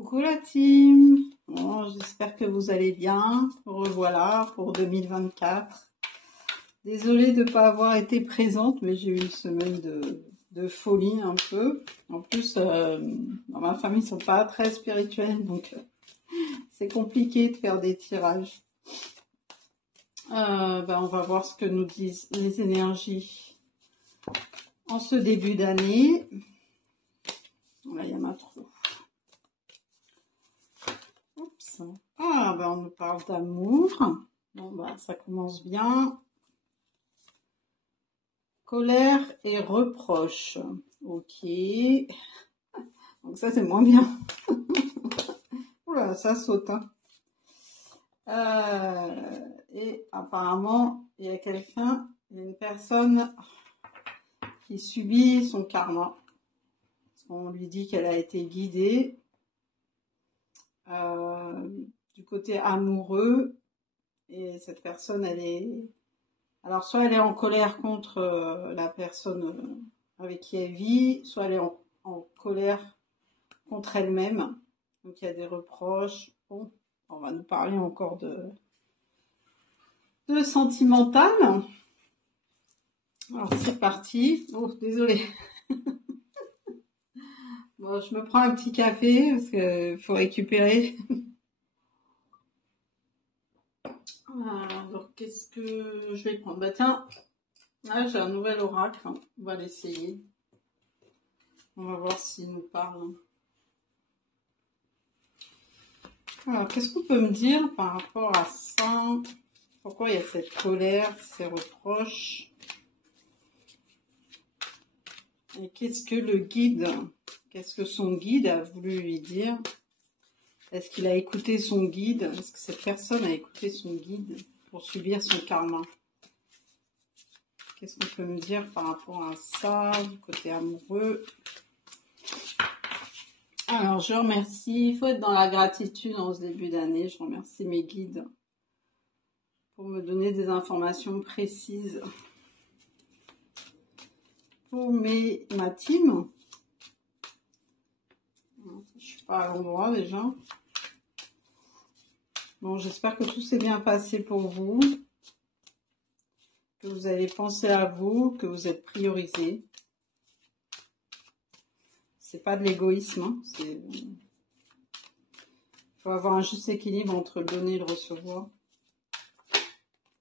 Coucou la team, bon, j'espère que vous allez bien. Revoilà pour 2024. Désolée de ne pas avoir été présente, mais j'ai eu une semaine de folie un peu. En plus, dans ma famille, ils sont pas très spirituels, donc c'est compliqué de faire des tirages. On va voir ce que nous disent les énergies en ce début d'année. Là, il y a ma trou. Oups. On nous parle d'amour. Bon, ça commence bien. Colère et reproche. Ok. Donc ça, c'est moins bien. Oula, ça saute. Hein. Et apparemment, il y a une personne qui subit son karma. On lui dit qu'elle a été guidée du côté amoureux. Et cette personne, alors soit elle est en colère contre la personne avec qui elle vit, soit elle est en colère contre elle-même. Donc il y a des reproches. Bon, on va nous parler encore de sentimental. Alors c'est parti. Oh, désolée. Bon, je me prends un petit café parce qu'il faut récupérer. Alors qu'est-ce que je vais prendre? Bah tiens, là j'ai un nouvel oracle. On va l'essayer. On va voir s'il nous parle. Alors, qu'est-ce qu'on peut me dire par rapport à ça? Pourquoi il y a cette colère, ces reproches? Et qu'est-ce que son guide a voulu lui dire? Est-ce qu'il a écouté son guide? Est-ce que cette personne a écouté son guide pour subir son karma? Qu'est-ce qu'on peut me dire par rapport à ça, du côté amoureux? Alors, je remercie. Il faut être dans la gratitude en ce début d'année. Je remercie mes guides pour me donner des informations précises pour ma team. Je suis pas à l'endroit déjà. Bon, j'espère que tout s'est bien passé pour vous, que vous avez pensé à vous, que vous êtes priorisé. C'est pas de l'égoïsme, hein. Il faut avoir un juste équilibre entre le donner et le recevoir.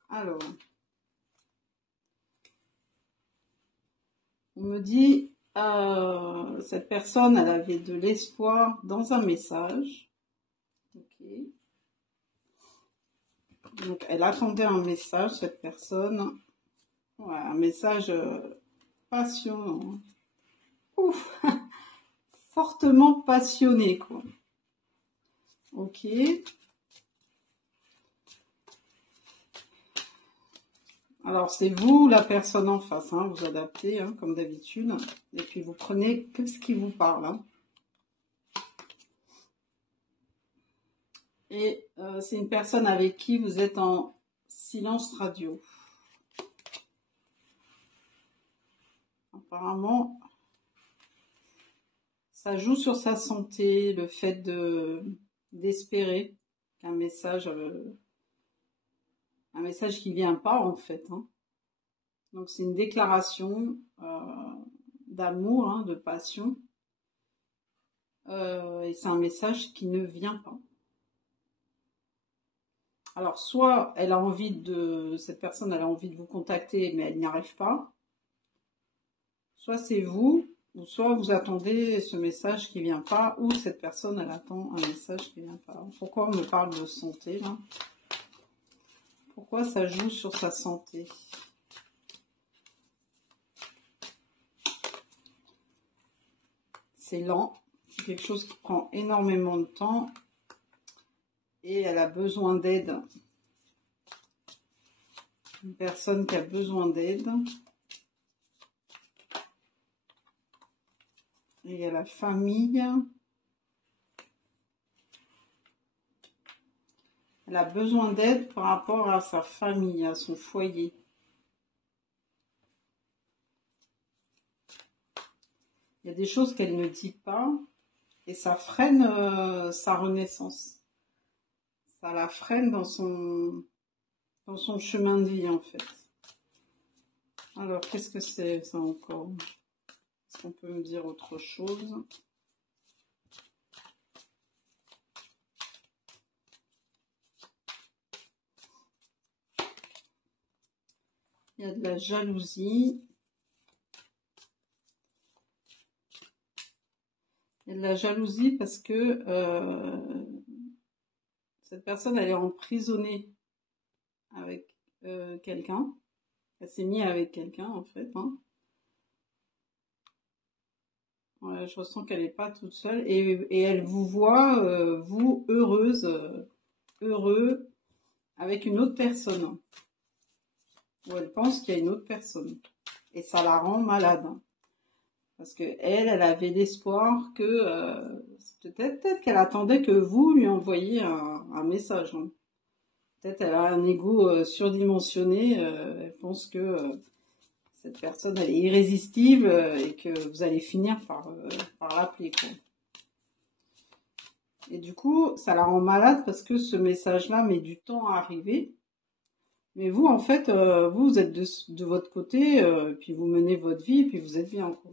Alors, on me dit, cette personne, elle avait de l'espoir dans un message. Ok. Donc, elle attendait un message, cette personne. Ouais, un message passionnant. Ouf, fortement passionné, quoi. Ok. Alors, c'est vous, la personne en face, hein, vous adaptez, hein, comme d'habitude. Et puis, vous prenez que ce qui vous parle. Hein. Et c'est une personne avec qui vous êtes en silence radio. Apparemment, ça joue sur sa santé, le fait d'espérer qu'un message qui vient pas, en fait. Hein. Donc, c'est une déclaration d'amour, hein, de passion. Et c'est un message qui ne vient pas. Alors, soit cette personne elle a envie de vous contacter, mais elle n'y arrive pas. Soit c'est vous, ou soit vous attendez ce message qui vient pas, ou cette personne, elle attend un message qui vient pas. Pourquoi on me parle de santé, là? Pourquoi ça joue sur sa santé? C'est lent, c'est quelque chose qui prend énormément de temps, et elle a besoin d'aide. Une personne qui a besoin d'aide. Et il y a la famille. Elle a besoin d'aide par rapport à sa famille, à son foyer. Il y a des choses qu'elle ne dit pas et ça freine sa renaissance. Ça la freine dans son chemin de vie, en fait. Alors, qu'est-ce que c'est ça encore? Est-ce qu'on peut me dire autre chose? Il y a de la jalousie. Il y a de la jalousie parce que cette personne, elle est emprisonnée avec quelqu'un. Elle s'est mise avec quelqu'un, en fait. Hein. Ouais, je ressens qu'elle n'est pas toute seule. Et elle vous voit, vous, heureuse, heureux, avec une autre personne. Ou elle pense qu'il y a une autre personne. Et ça la rend malade. Parce que elle avait l'espoir que... peut-être qu'elle attendait que vous lui envoyiez un message. Hein. Peut-être elle a un ego surdimensionné. Elle pense que cette personne, elle est irrésistible et que vous allez finir par l'appeler. Et du coup, ça la rend malade parce que ce message-là met du temps à arriver. Mais vous, en fait, vous êtes de votre côté, puis vous menez votre vie, puis vous êtes bien. Quoi.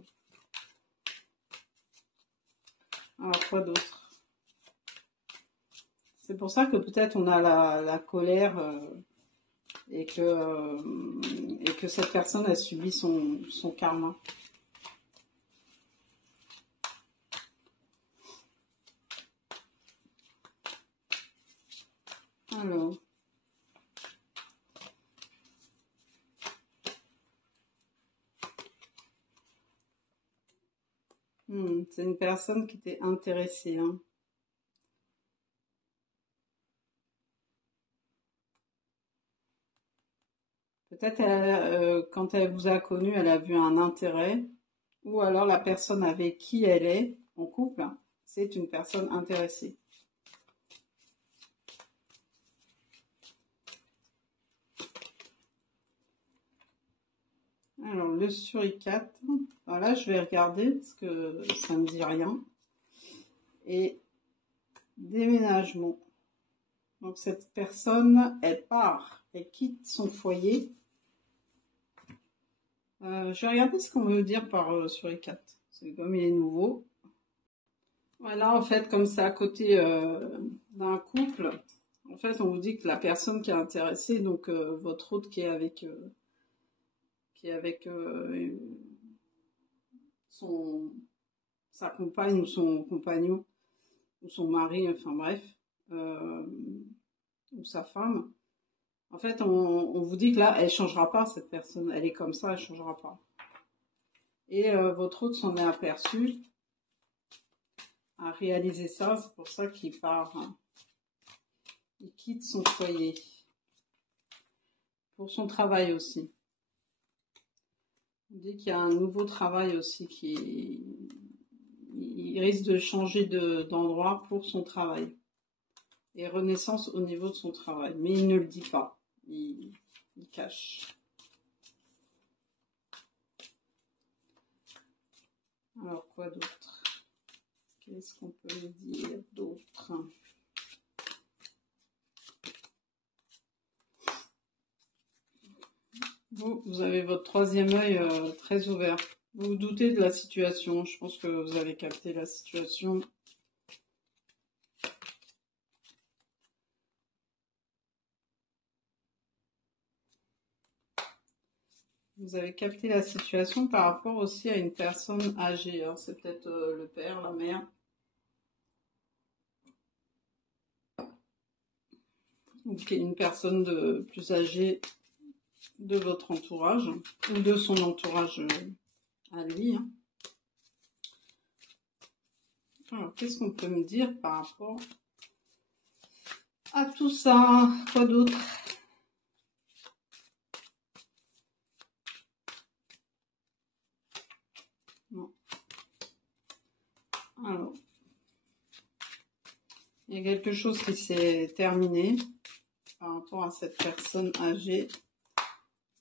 Alors, quoi d'autre? C'est pour ça que peut-être on a la colère et que cette personne a subi son karma. Alors... c'est une personne qui était intéressée. Hein. Peut-être quand elle vous a connu, elle a vu un intérêt. Ou alors la personne avec qui elle est en couple, hein, c'est une personne intéressée. Alors le suricate, voilà, je vais regarder parce que ça ne me dit rien. Et déménagement. Donc cette personne, elle part, elle quitte son foyer. Je vais regarder ce qu'on veut dire par suricate. C'est comme il est nouveau. Voilà, en fait, comme c'est à côté d'un couple, en fait, on vous dit que la personne qui est intéressée, donc votre hôte qui est avec sa compagne ou son compagnon ou son mari, enfin bref, ou sa femme. En fait, on vous dit que là, elle changera pas, cette personne. Elle est comme ça, elle changera pas. Et votre hôte s'en est aperçu, a réalisé ça, c'est pour ça qu'il part. Hein. Il quitte son foyer. Pour son travail aussi. On dit qu'il y a un nouveau travail aussi il risque de changer d'endroit pour son travail. Et renaissance au niveau de son travail. Mais il ne le dit pas. Il cache. Alors, quoi d'autre? Qu'est-ce qu'on peut dire d'autre? Vous avez votre troisième œil très ouvert. Vous vous doutez de la situation. Je pense que vous avez capté la situation. Vous avez capté la situation par rapport aussi à une personne âgée. Alors, c'est peut-être le père, la mère. Ou une personne plus âgée de votre entourage. Ou de son entourage à lui. Hein. Alors, qu'est-ce qu'on peut me dire par rapport à tout ça? Quoi d'autre? Non. Alors, il y a quelque chose qui s'est terminé par rapport à cette personne âgée.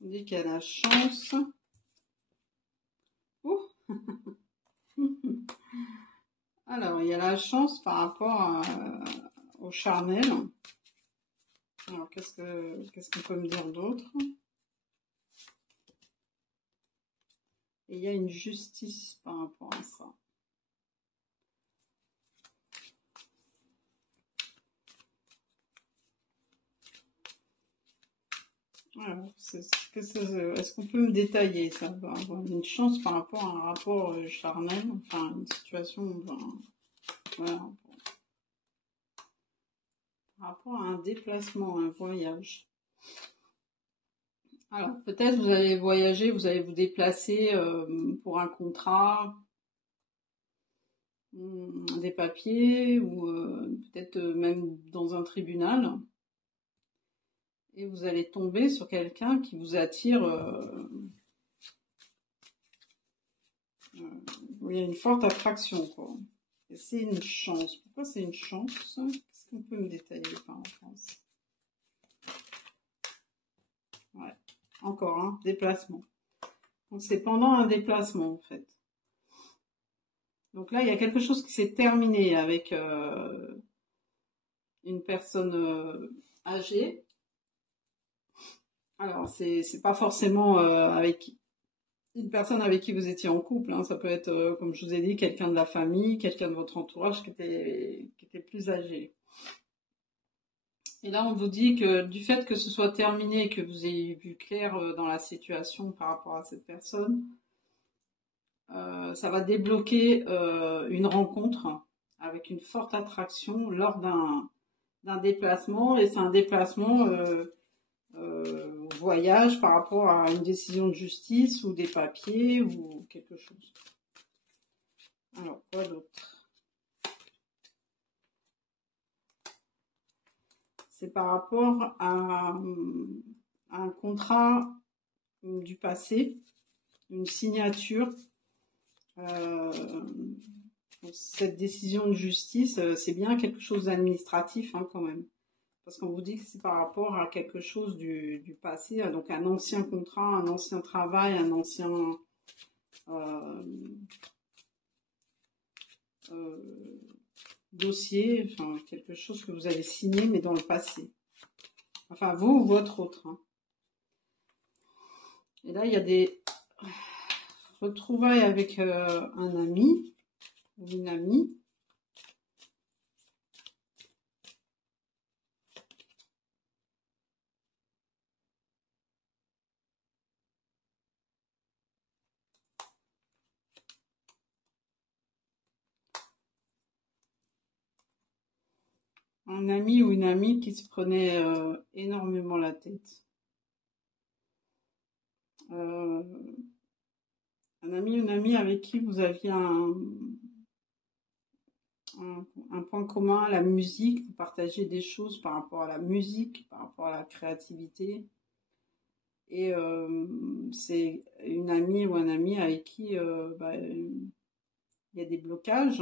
On dit qu'elle a chance. Alors, il y a la chance par rapport au charnel. Alors, qu'est-ce qu'on peut me dire d'autre? Et il y a une justice par rapport à ça. Alors, est-ce qu'on peut me détailler ça? Va avoir une chance par rapport à un rapport charnel, enfin une situation, voilà, par rapport à un déplacement, un voyage. Alors, peut-être vous allez voyager, vous allez vous déplacer pour un contrat, des papiers, ou peut-être même dans un tribunal. Et vous allez tomber sur quelqu'un qui vous attire. Il y a une forte attraction, quoi. Et c'est une chance. Pourquoi c'est une chance? Qu'est-ce qu'on peut me détailler par rapport à ça? Ouais. Encore un déplacement. Donc c'est pendant un déplacement, en fait. Donc là, il y a quelque chose qui s'est terminé avec une personne âgée. Alors, c'est pas forcément avec une personne avec qui vous étiez en couple, hein. Ça peut être, comme je vous ai dit, quelqu'un de la famille, quelqu'un de votre entourage qui était plus âgé. Et là, on vous dit que du fait que ce soit terminé et que vous ayez vu clair dans la situation par rapport à cette personne, ça va débloquer une rencontre avec une forte attraction lors d'un déplacement. Et c'est un déplacement voyage par rapport à une décision de justice ou des papiers ou quelque chose. Alors, quoi d'autre? C'est par rapport à un contrat du passé, une signature. Cette décision de justice, c'est bien quelque chose d'administratif, hein, quand même. Parce qu'on vous dit que c'est par rapport à quelque chose du passé, donc un ancien contrat, un ancien travail, un ancien dossier, enfin quelque chose que vous avez signé mais dans le passé. Enfin vous ou votre autre. Hein. Et là il y a des retrouvailles avec un ami ou une amie. Un ami ou une amie qui se prenait énormément la tête. Un ami ou une amie avec qui vous aviez un point commun, la musique, vous partagez des choses par rapport à la musique, par rapport à la créativité. Et c'est une amie ou un ami avec qui il y a des blocages.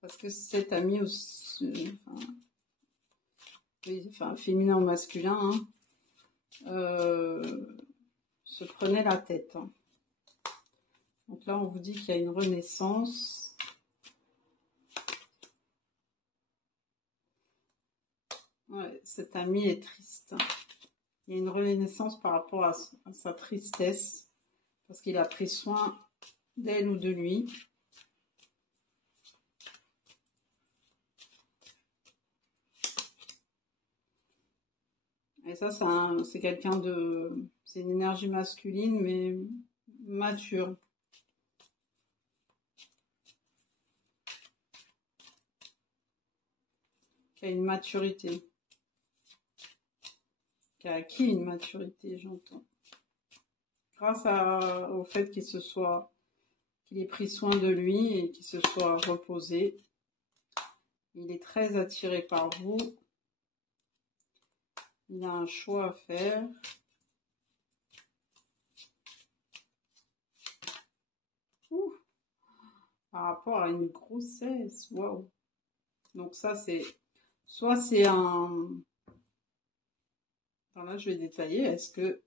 Parce que cet ami aussi, féminin ou masculin, hein, se prenait la tête. Hein. Donc là, on vous dit qu'il y a une renaissance. Ouais, cet ami est triste. Il y a une renaissance par rapport à sa tristesse, parce qu'il a pris soin d'elle ou de lui. Et ça, c'est quelqu'un de... C'est une énergie masculine, mais mature. Qui a une maturité. Qui a acquis une maturité, j'entends. Grâce au fait qu'il ait pris soin de lui et qu'il se soit reposé. Il est très attiré par vous. Il a un choix à faire. Ouh, par rapport à une grossesse. Waouh. Donc ça, soit c'est un... Alors là, je vais détailler. Est-ce que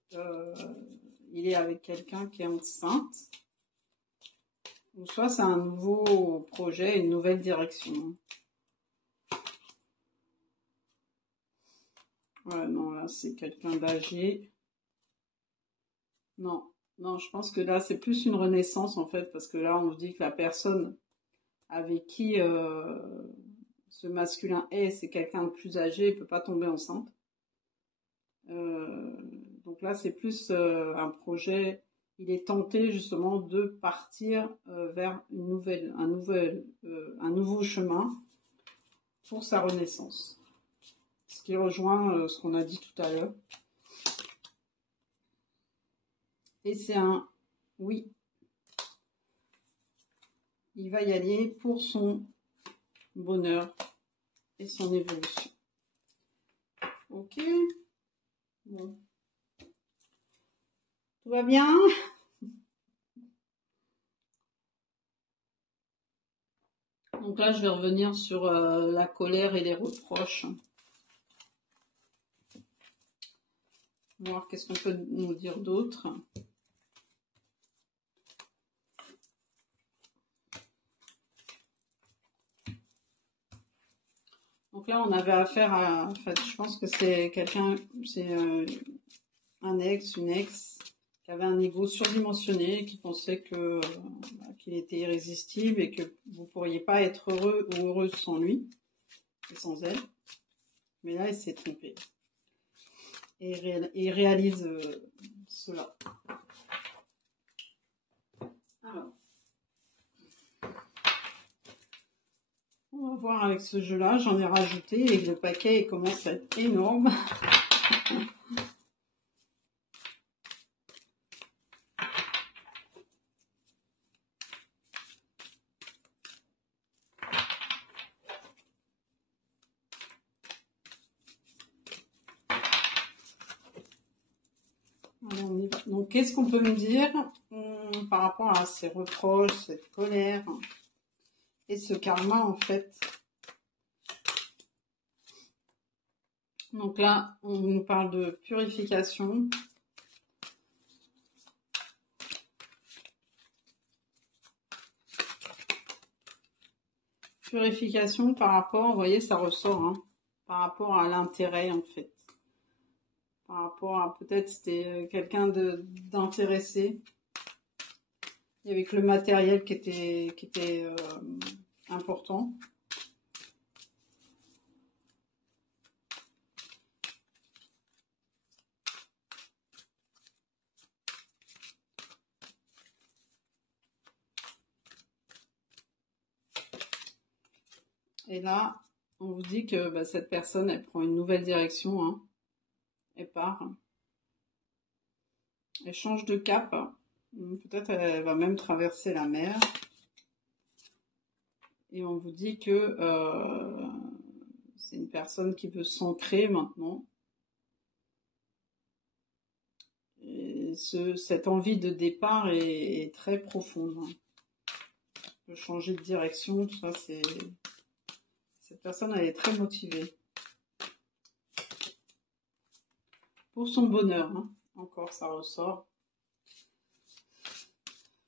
il est avec quelqu'un qui est enceinte? Ou soit c'est un nouveau projet, une nouvelle direction. Ouais, non, là, c'est quelqu'un d'âgé. Non, non, je pense que là, c'est plus une renaissance, en fait, parce que là, on dit que la personne avec qui ce masculin est, c'est quelqu'un de plus âgé, il peut pas tomber enceinte. Euh, donc là, c'est plus un projet. Il est tenté justement de partir vers un nouveau chemin pour sa renaissance. Ce qui rejoint ce qu'on a dit tout à l'heure. Et c'est un oui. Il va y aller pour son bonheur et son évolution. Ok. Bon. Tout va bien? Donc là, je vais revenir sur la colère et les reproches. Voir qu'est-ce qu'on peut nous dire d'autre. Donc là, on avait affaire à... En fait, je pense que c'est quelqu'un... C'est un ex, une ex qui avait un ego surdimensionné, qui pensait que qu'il était irrésistible et que vous ne pourriez pas être heureux ou heureuse sans lui et sans elle. Mais là, il s'est trompé. Et il réalise cela. Alors, on va voir avec ce jeu-là. J'en ai rajouté et le paquet il commence à être énorme. Alors, on y va. Donc, qu'est-ce qu'on peut me dire par rapport à ces reproches, cette colère et ce karma en fait? Donc là, on nous parle de purification. Purification par rapport, vous voyez, ça ressort, hein, par rapport à l'intérêt en fait. Par rapport à, peut-être c'était quelqu'un d'intéressé. Il y avait que le matériel qui était important. Et là, on vous dit que cette personne, elle prend une nouvelle direction, hein. Elle part. Elle change de cap. Peut-être elle va même traverser la mer. Et on vous dit que c'est une personne qui veut s'ancrer maintenant. Et cette envie de départ est très profonde, hein. De changer de direction, tout ça, c'est... Cette personne, elle est très motivée. Pour son bonheur, hein. Encore, ça ressort.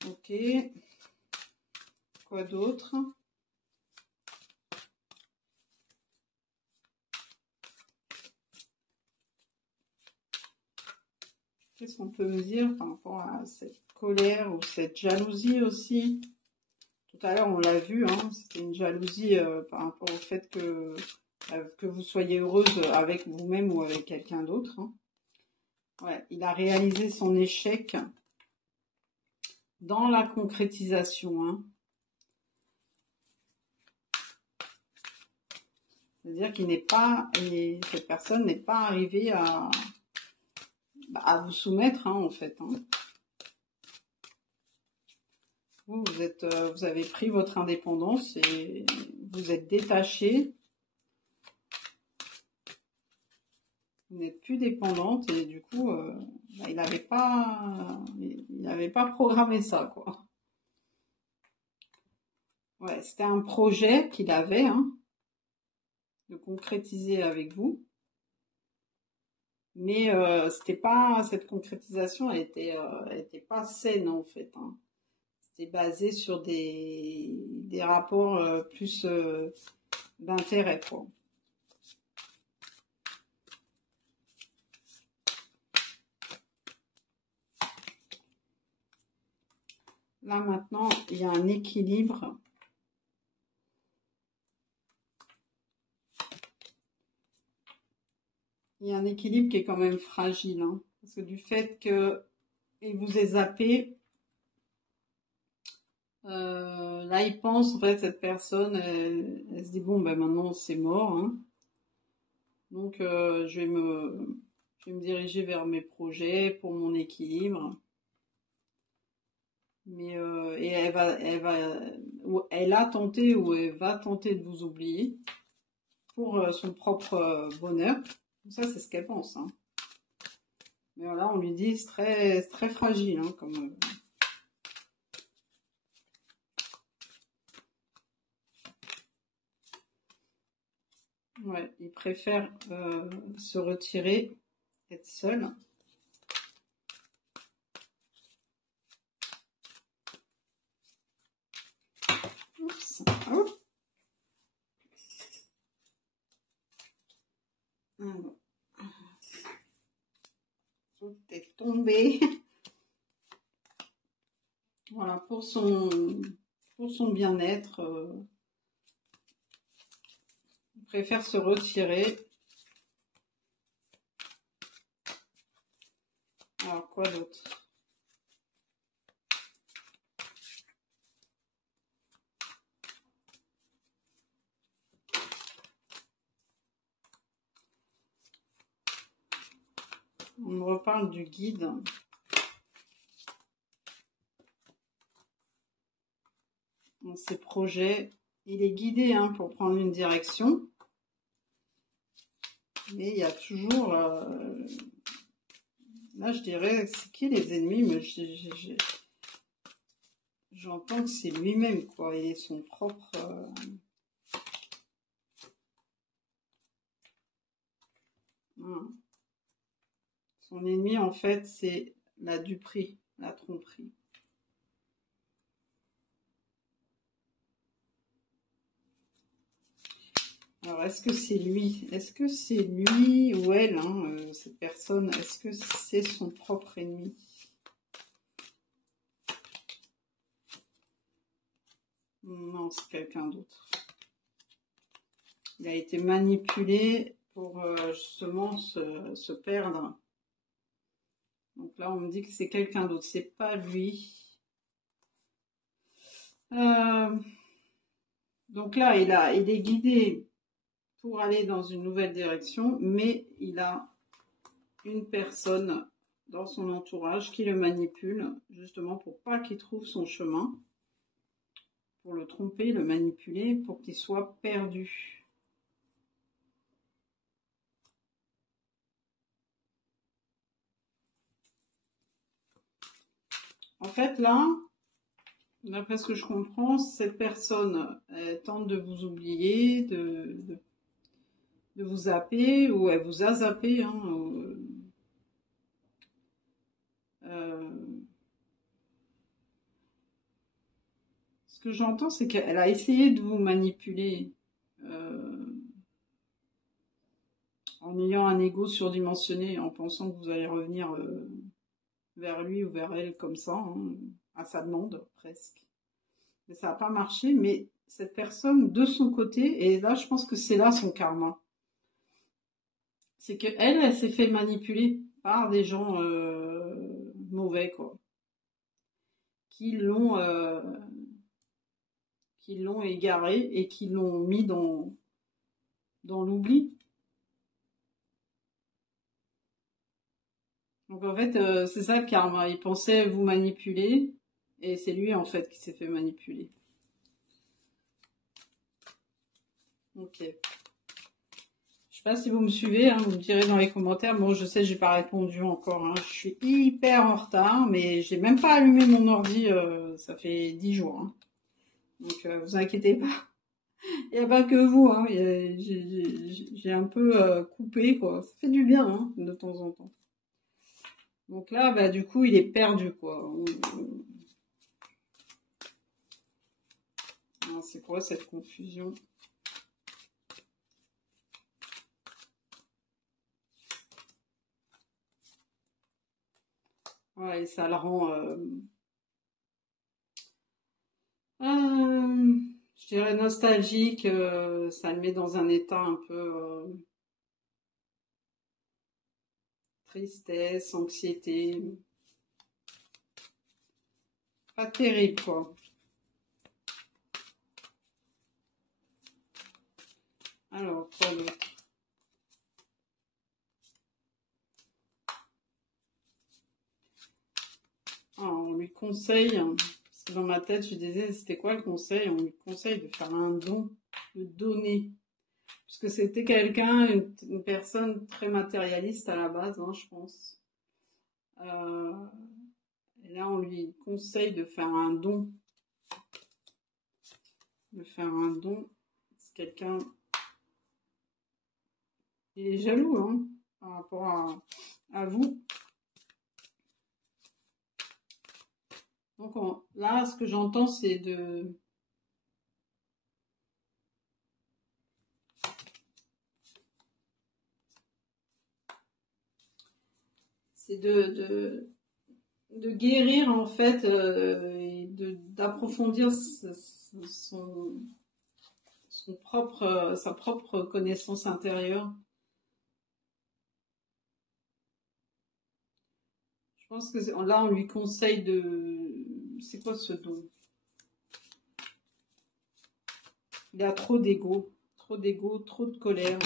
Ok. Quoi d'autre? Qu'est-ce qu'on peut me dire par rapport à cette colère ou cette jalousie aussi? Tout à l'heure, on l'a vu, hein, c'était une jalousie par rapport au fait que vous soyez heureuse avec vous-même ou avec quelqu'un d'autre, hein. Ouais, il a réalisé son échec dans la concrétisation, hein. C'est-à-dire cette personne n'est pas arrivée à vous soumettre, hein, en fait, hein. Vous avez pris votre indépendance et vous êtes détaché. Vous n'êtes plus dépendante et du coup, il n'avait pas programmé ça, quoi. Ouais, c'était un projet qu'il avait, hein, de concrétiser avec vous. Mais c'était pas cette concrétisation, elle était pas saine en fait, hein. c'est basé sur des rapports plus d'intérêt, quoi. Là, maintenant, il y a un équilibre. Il y a un équilibre qui est quand même fragile, hein, parce que du fait qu'il vous ait zappé, là, il pense, en fait, cette personne, elle se dit, bon, ben maintenant, c'est mort, hein. Donc, je vais me diriger vers mes projets pour mon équilibre. Mais, et elle a tenté ou elle va tenter de vous oublier pour son propre bonheur. Ça, c'est ce qu'elle pense, hein. Mais voilà, on lui dit, c'est très fragile, hein, comme... Ouais, il préfère se retirer, être seul. Oups. Oh. Alors. Tout est tombé. Voilà, pour son bien-être, il préfère se retirer. Alors, quoi d'autre? On me reparle du guide. Dans ses projets, il est guidé, hein, pour prendre une direction. Mais il y a toujours... là, je dirais, c'est qui les ennemis? Mais j'entends que c'est lui-même, quoi. Il est son propre... Son ennemi, en fait, c'est la duperie, la tromperie. Alors, est-ce que c'est lui? Est-ce que c'est lui ou elle, hein, cette personne? Est-ce que c'est son propre ennemi? Non, c'est quelqu'un d'autre. Il a été manipulé pour justement se perdre. Donc là, on me dit que c'est quelqu'un d'autre. C'est pas lui. Donc là, il est guidé pour aller dans une nouvelle direction, mais il a une personne dans son entourage qui le manipule, justement pour pas qu'il trouve son chemin, pour le tromper, le manipuler, pour qu'il soit perdu. En fait, là, d'après ce que je comprends, cette personne tente de vous oublier, de vous zapper, ou elle vous a zappé, hein, ce que j'entends, c'est qu'elle a essayé de vous manipuler en ayant un ego surdimensionné, en pensant que vous allez revenir vers lui ou vers elle comme ça, hein, à sa demande presque. Mais ça n'a pas marché, mais cette personne, de son côté, et là je pense que c'est là son karma, c'est qu'elle s'est fait manipuler par des gens mauvais, quoi, qui l'ont égaré et qui l'ont mis dans l'oubli. Donc en fait, c'est ça le karma. Il pensait vous manipuler et c'est lui en fait qui s'est fait manipuler. Ok. Je sais pas si vous me suivez, hein, vous me direz dans les commentaires. Bon, je sais, j'ai pas répondu encore, hein. Je suis hyper en retard, mais j'ai même pas allumé mon ordi. Ça fait 10 jours. Hein. Donc vous inquiétez pas. Il n'y a pas que vous. Hein. J'ai un peu coupé, quoi. Ça fait du bien, hein, de temps en temps. Donc là, bah, du coup, il est perdu, quoi. C'est quoi cette confusion? Ouais, ça le rend, je dirais nostalgique. Ça le met dans un état un peu tristesse, anxiété. Pas terrible, quoi. Alors, quoi d'autre? Ah, on lui conseille, parce que dans ma tête, je disais, c'était quoi le conseil? On lui conseille de faire un don, de donner. Parce que c'était quelqu'un, une personne très matérialiste à la base, hein, je pense. Euh, et là, on lui conseille de faire un don. De faire un don. C'est quelqu'un, il est jaloux, hein, par rapport à vous. Donc là, ce que j'entends, c'est de guérir en fait et d'approfondir sa propre connaissance intérieure. Je pense que là, on lui conseille de... C'est quoi ce don? Il a trop d'ego, trop de colère.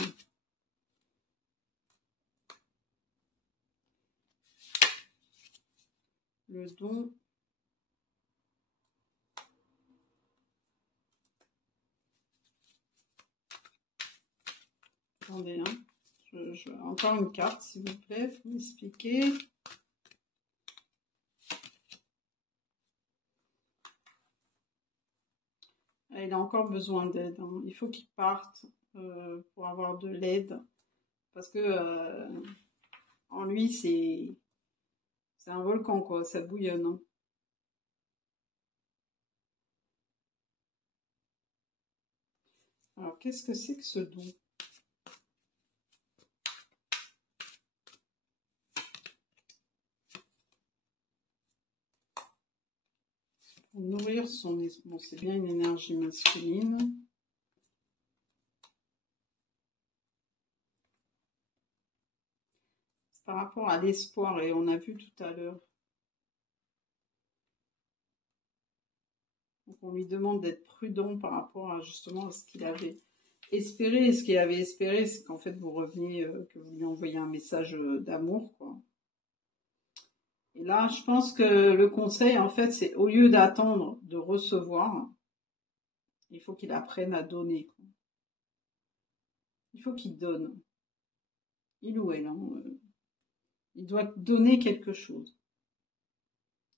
Le don. Attendez, hein. Encore une carte, s'il vous plaît, pour m'expliquer. Il a encore besoin d'aide, hein. Il faut qu'il parte pour avoir de l'aide. Parce que en lui, c'est un volcan, quoi. Ça bouillonne, hein. Alors, qu'est-ce que c'est que ce don? Pour nourrir son esprit. Bon, c'est bien une énergie masculine. C'est par rapport à l'espoir, et on a vu tout à l'heure. Donc, on lui demande d'être prudent par rapport à justement à ce qu'il avait espéré. Et ce qu'il avait espéré, c'est qu'en fait, vous reveniez, que vous lui envoyez un message d'amour, quoi. Et là, je pense que le conseil, en fait, c'est au lieu d'attendre de recevoir, il faut qu'il apprenne à donner, quoi. Il faut qu'il donne. Il ou elle, hein, il doit donner quelque chose.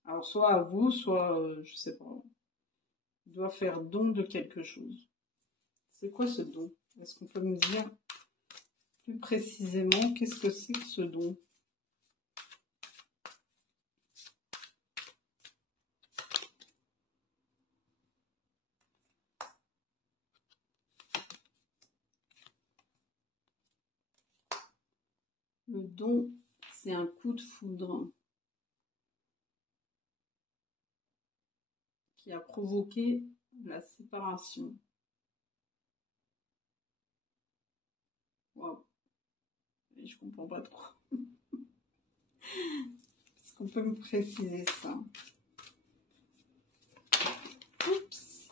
Alors, soit à vous, soit, je sais pas. Il doit faire don de quelque chose. C'est quoi ce don? Est-ce qu'on peut me dire plus précisément qu'est-ce que c'est que ce don? Le don, c'est un coup de foudre qui a provoqué la séparation. Waouh, je comprends pas trop. Est-ce qu'on peut me préciser ça? Oups.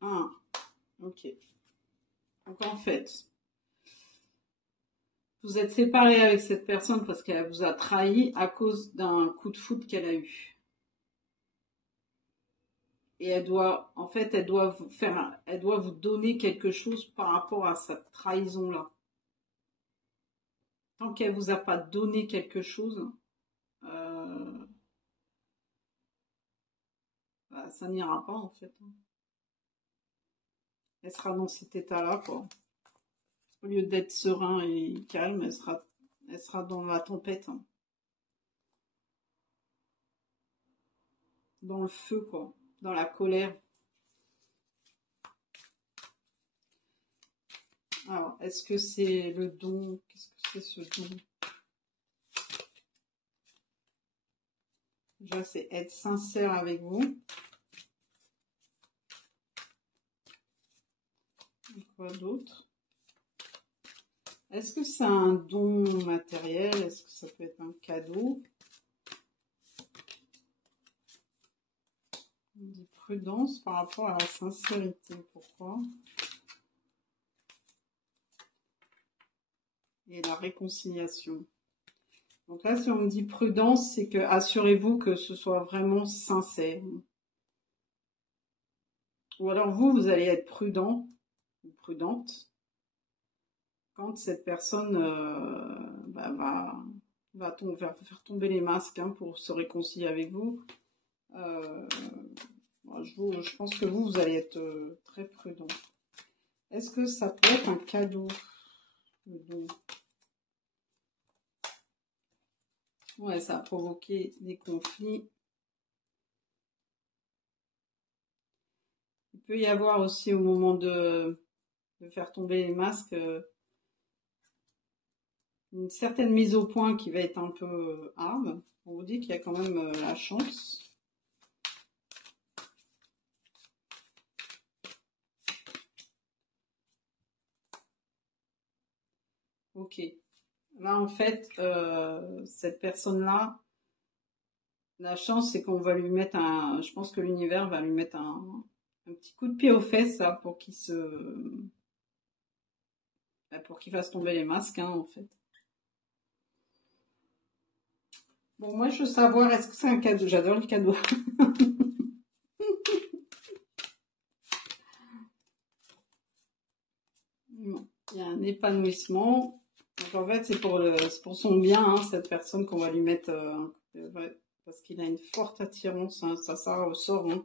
Ah, ok. Donc en fait, vous êtes séparé avec cette personne parce qu'elle vous a trahi à cause d'un coup de foudre qu'elle a eu. Et elle doit, en fait, elle doit vous donner quelque chose par rapport à cette trahison-là. Tant qu'elle vous a pas donné quelque chose, euh, bah, ça n'ira pas en fait. Elle sera dans cet état-là, quoi. Au lieu d'être serein et calme, elle sera dans la tempête, hein. Dans le feu, quoi. dans la colère. Alors, est-ce que c'est le don? Qu'est-ce que c'est ce don? Déjà, c'est être sincère avec vous. Et quoi d'autre? Est-ce que c'est un don matériel? Est-ce que ça peut être un cadeau? On dit prudence par rapport à la sincérité. Pourquoi? Et la réconciliation. Donc là, si on me dit prudence, c'est que assurez-vous que ce soit vraiment sincère. Ou alors vous allez être prudent ou prudente quand cette personne va faire tomber les masques hein, pour se réconcilier avec vous. Je pense que vous allez être très prudent. Est-ce que ça peut être un cadeau? Le don. Ouais, ça a provoqué des conflits. Il peut y avoir aussi au moment de faire tomber les masques une certaine mise au point qui va être un peu hard. On vous dit qu'il y a quand même la chance. Ok. Là, en fait, cette personne-là, la chance, c'est qu'on va lui mettre je pense que l'univers va lui mettre un petit coup de pied aux fesses là, pour qu'il fasse tomber les masques, hein, en fait. Bon, moi, je veux savoir, est-ce que c'est un cadeau? J'adore le cadeau. Il y a un épanouissement. Donc, en fait, c'est pour son bien, hein, cette personne qu'on va lui mettre... parce qu'il a une forte attirance, hein, ça ressort. Hein,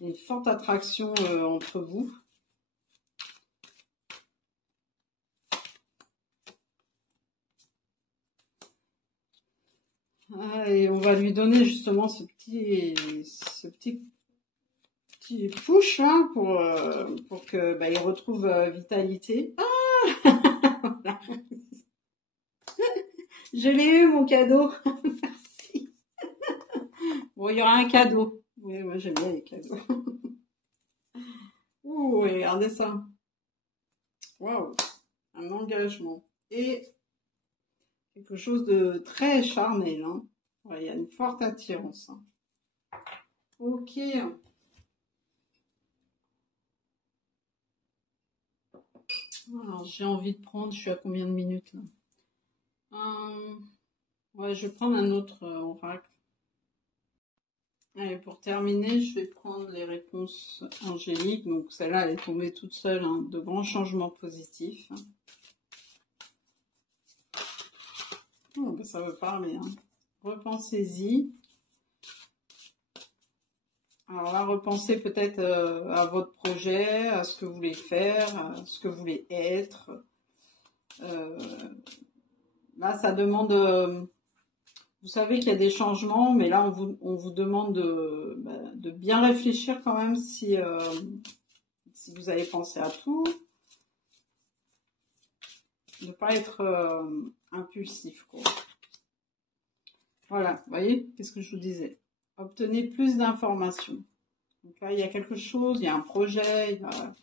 une forte attraction entre vous. Et on va lui donner justement ce petit push hein, pour que il retrouve vitalité. Ah je l'ai eu mon cadeau. Merci. Bon, il y aura un cadeau. Oui, moi j'aime bien les cadeaux. Ouh, regardez ça. Waouh, un engagement et quelque chose de très charnel. Hein. Ouais, il y a une forte attirance. Hein. Ok. Alors, j'ai envie de prendre, je suis à combien de minutes là ouais, je vais prendre un autre oracle. Allez, pour terminer, je vais prendre les réponses angéliques. Donc celle-là, elle est tombée toute seule, hein, de grands changements positifs. Oh, ben, ça veut parler. Hein. Repensez-y. Alors là, repensez peut-être à votre projet, à ce que vous voulez faire, à ce que vous voulez être. Là, ça demande... vous savez qu'il y a des changements, mais là, on vous demande de bien réfléchir quand même si vous avez pensé à tout. Ne pas être impulsif, quoi. Voilà, vous voyez, qu'est-ce que je vous disais? Obtenez plus d'informations. Donc là, il y a quelque chose, il y a un projet, il y a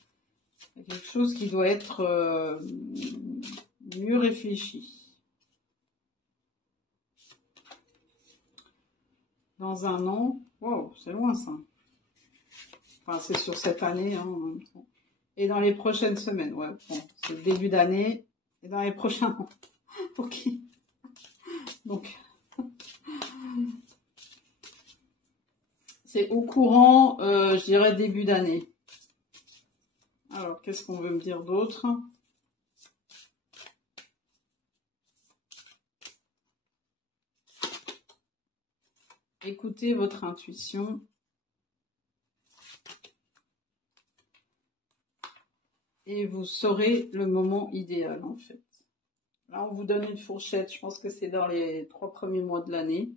quelque chose qui doit être mieux réfléchi. Dans un an, wow, c'est loin ça. Enfin, c'est sur cette année, hein, en même temps. Et dans les prochaines semaines, ouais, bon, c'est le début d'année. Et dans les prochains ans. Ok. Donc, c'est au courant, je dirais début d'année. Alors, qu'est-ce qu'on veut me dire d'autre? Écoutez votre intuition. Et vous saurez le moment idéal, en fait. Là, on vous donne une fourchette. Je pense que c'est dans les 3 premiers mois de l'année.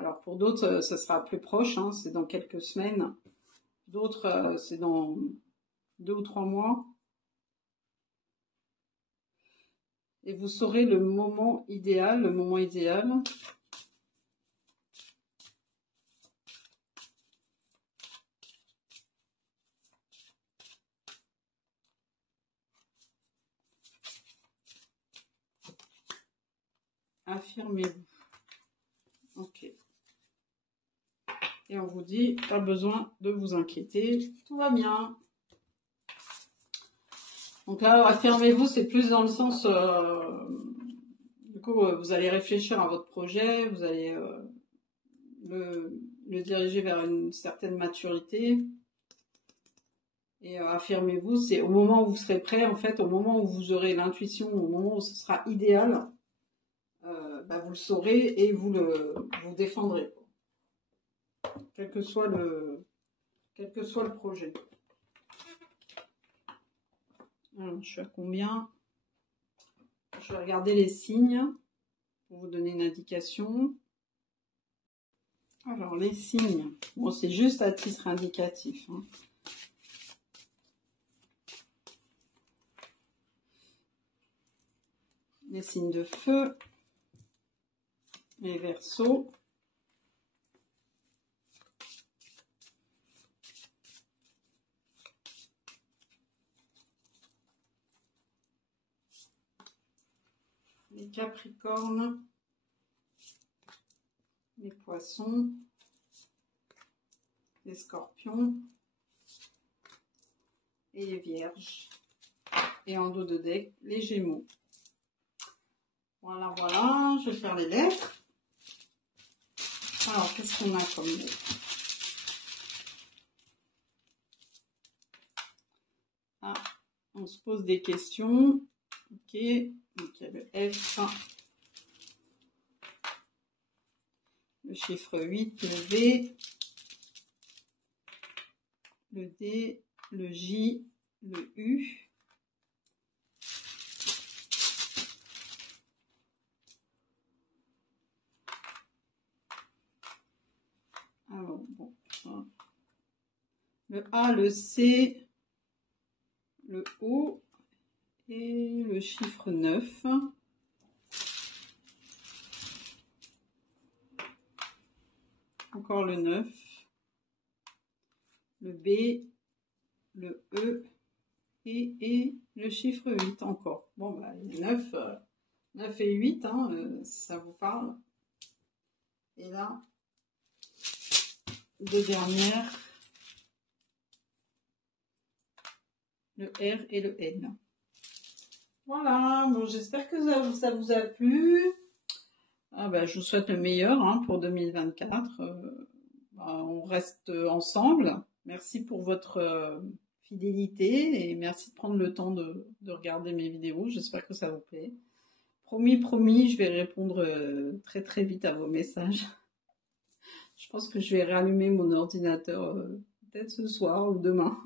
Alors pour d'autres, ça sera plus proche, hein, c'est dans quelques semaines. D'autres, c'est dans 2 ou 3 mois. Et vous saurez le moment idéal, Affirmez-vous. Ok. Et on vous dit, pas besoin de vous inquiéter, tout va bien. Donc là, affirmez-vous, c'est plus dans le sens, du coup, vous allez réfléchir à votre projet, vous allez le diriger vers une certaine maturité. Et affirmez-vous, c'est au moment où vous serez prêt, en fait, au moment où vous aurez l'intuition, au moment où ce sera idéal, vous le saurez et vous défendrez, quel que soit le projet. Alors, je suis à combien? Je vais regarder les signes pour vous donner une indication. Alors, les signes, bon, c'est juste à titre indicatif, hein. Les signes de feu, les Verseaux, les Capricornes, les Poissons, les Scorpions et les Vierges. Et en dos de deck, les Gémeaux. Voilà, voilà, je vais faire les lettres. Alors, qu'est-ce qu'on a comme lettres? Ah, on se pose des questions. Ok, donc il y a le F, le chiffre 8, le V, le D, le J, le U. Alors, bon, le A, le C, le O et le chiffre 9. Encore le 9, le B, le E et le chiffre 8 encore. Bon, bah, il y a 9 et 8, hein, si ça vous parle. Et là, deux dernières, le R et le N. Voilà, bon, j'espère que ça vous a plu. Je vous souhaite le meilleur, hein, pour 2024. On reste ensemble. Merci pour votre fidélité et merci de prendre le temps de regarder mes vidéos. J'espère que ça vous plaît. Promis, je vais répondre très très vite à vos messages. Je pense que je vais rallumer mon ordinateur peut-être ce soir ou demain.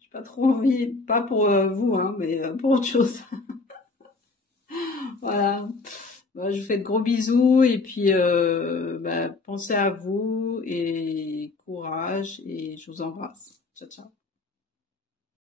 J'ai pas trop envie, pas pour vous, hein, mais pour autre chose. Voilà. Je vous fais de gros bisous et puis pensez à vous et courage et je vous embrasse. Ciao, ciao.